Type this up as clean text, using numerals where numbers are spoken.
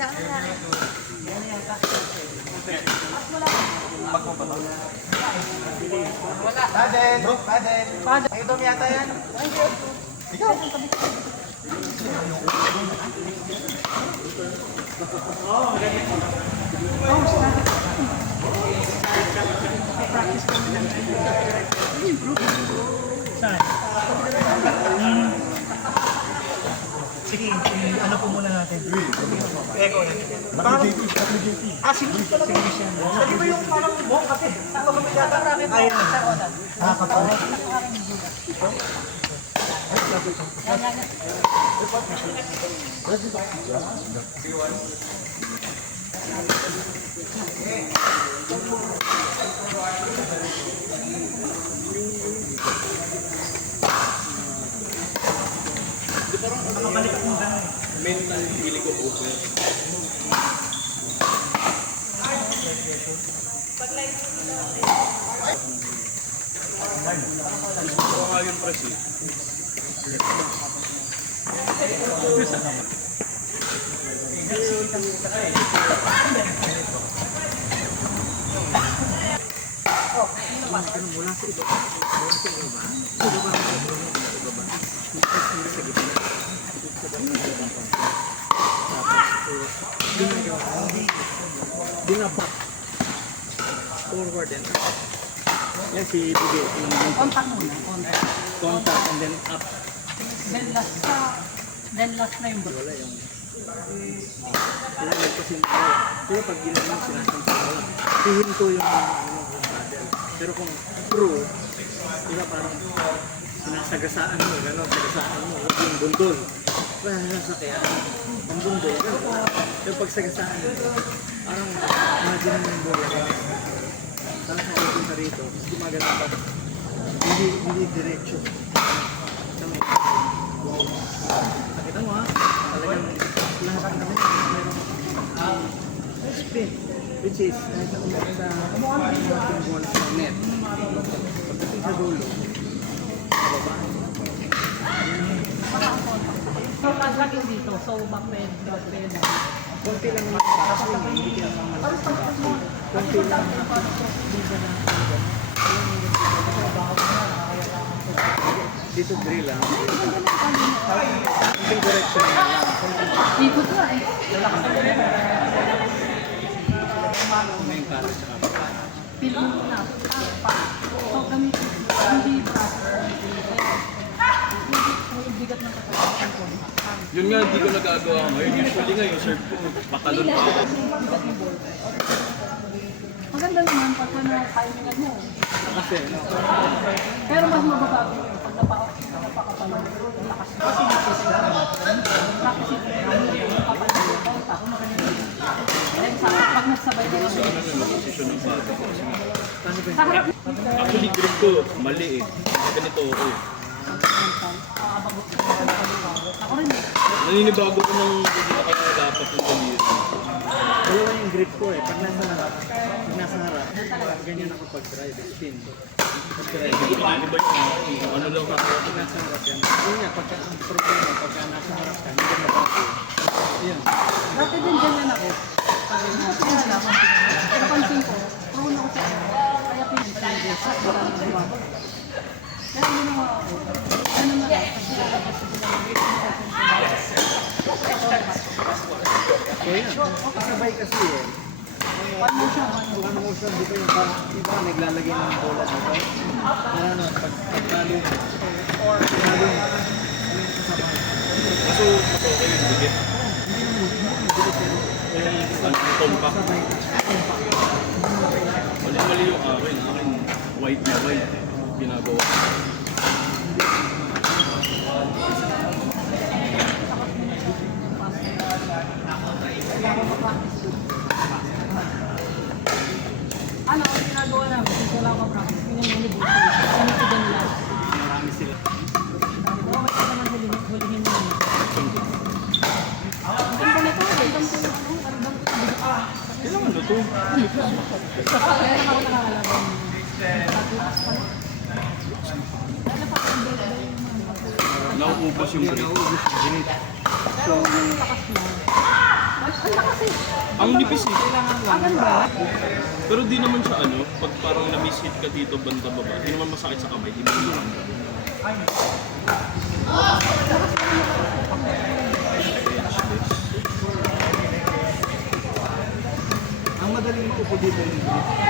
Padel! Padel! Ay, ito yata yan. Ikaw! Practice kami ng saan? Sige, ano po muna natin? Eko na. Sige siya. Di ba yung parang buong kape? Saan ba kami data? Ayun. Nakakatawa. Nakabalik akong gano'n. Mental feeling ko po. Baka yun press eh. Mula sa iba. Dinapak forward and up. Yan si Bigay. Contact muna, contact. Contact and then up. Then last na yung Wala yung kailangan kasi pero pag ginawa mo sinasampa mo lang hihinto yung paddle. Pero kung true, diba parang sinasagasaan mo, gano'n, sagasaan mo, huwag yung bundol. Sa kaya, ang bundol, gano'n. Pero pag sagasaan mo, parang imagine mo yung bola. Tapos nakapunta rito, gumagana pa. Hindi diretso. Nakita mo ha, talagang lahat naman merong spin, which is kahit na ulit sa ating ball sa net. Pagdating sa dulo, bababa. So, lagi dito. So, backbend. Konti lang naman kasi hindi ka naman konti lang dito drill lang. Konting correction lang. Ikot na eh. May kala sa kapwa. Pilong mo na. So, gamitin. Hindi pressure. Yung bigat ng katawan ko. Yun nga, hindi ko nagagawa ngayon. Usually nga yung serve ko, patalon pa ako. Maganda naman pagka na-timingan mo. Kasi, no? Pero mas mababago yun. Pag napakapalan, lakas. Kasi practice it. Pag nagsabay din Sa ano na, posisyon ng bata ko. sa harap Actually, grip ko, mali eh. Ganito ako eh. ako rin eh. Naninibago ko ng hindi na kaya dapat yung gawin. Dalawa yung grip ko eh. Pag nasa harap, ganyan ako pag-drive, spin. Pag-drive. Iba yung ano lang ako. Pag nasa harap yan. Yun nga, pagka ang problema, pagka nasa harap ka, hindi ka mabasa. Yun. Dati din ganyan ako. Napansin ko, prone ako sa kaya pinag-change sa parang lumabas. Kaya ano na ako, ano na lang, kasi lalabas ko So yan, kasabay kasi eh. one motion, One motion, di ba yung parang iba naglalagay ng bola dito? Ano, pagkalo mo. Or pagkalo mo. Kaso, mas okay yung dikit. Ang compact. Mali-mali yung akin. Akin, white na white. Ginagawa. ano, ang ginagawa namin, kung wala ka practice, pinangyayari dito, pinitigan lang. Marami sila. Oo, may naman hulihin mo. Ang ganda na ito, gandang ko yung ano, gandang ko yung bigat. Kailangan luto. Kaya ako nakakalaban. Pag-lakas pa na. Kaya pa ang bigat na yung Nauubos yung grip. Nauubos yung ginit. pero yung lakas mo. Ang lakas kasi. Ang nipis eh. Agan ba? Pero di naman siya ano, pag parang na-miss-hit ka dito banda baba, di naman masakit sa kamay, di naman maramdaman. Ang madaling maupo dito yung grip.